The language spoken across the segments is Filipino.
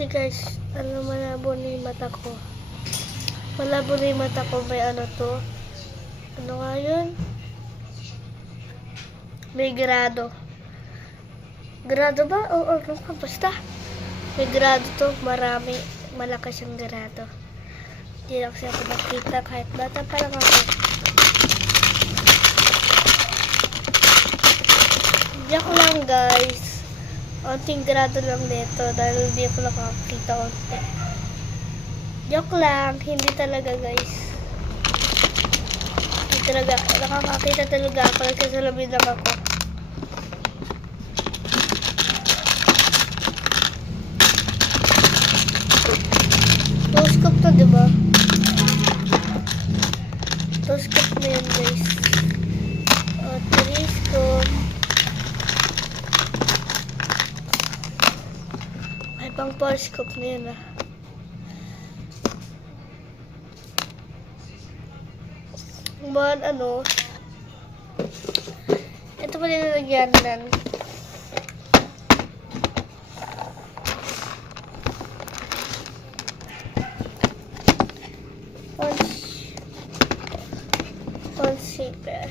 Kasi guys, malabo na yung mata ko. Malabo na yung mata ko. May ano to. Ano nga yun? May grado. Grado ba? Oo, ano ka? Basta. May grado to. Marami. Malakas yung grado. Hindi lang siya nakita kahit bata pa lang ako. Joke lang guys. Onting grado lang dito dahil hindi ako nakakita onte. Joke lang. Hindi talaga guys. Hindi talaga. Nakakakita talaga ako. Nagkasalamin lang ako. Telescope to, diba? Telescope na yun, guys. O, telescope. Ay, pang telescope na yun, ah. Kung ba, ano, ito pa nilalagyan nan. Shaper.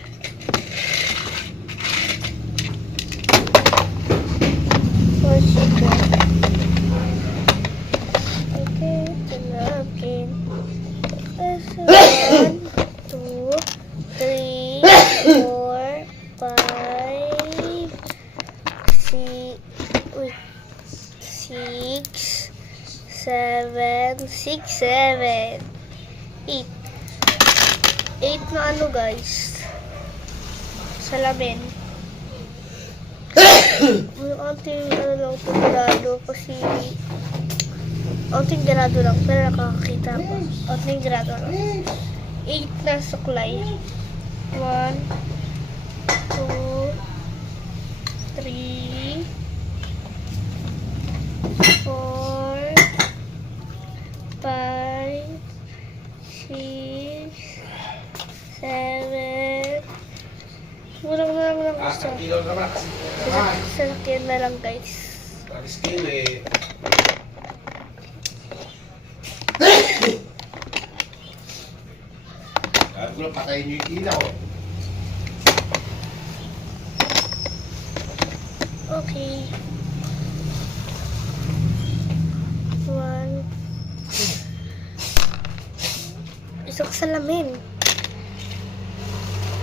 Okay, tinapin. 1, 2, 3, 4, 5, 6, 7, 8. 8 na ano guys, salamin. May onting ano lang ito grado kasi onting grado lang pero nakakakita ko. Onting grado lang. 8 na suklay. 1, 2, 3, 4, 5, 6, 7. Murang na lang gusto. Sasakyan na lang guys. At ko lang patayin nyo yung ilaw. Okay. 1. Isang salamin.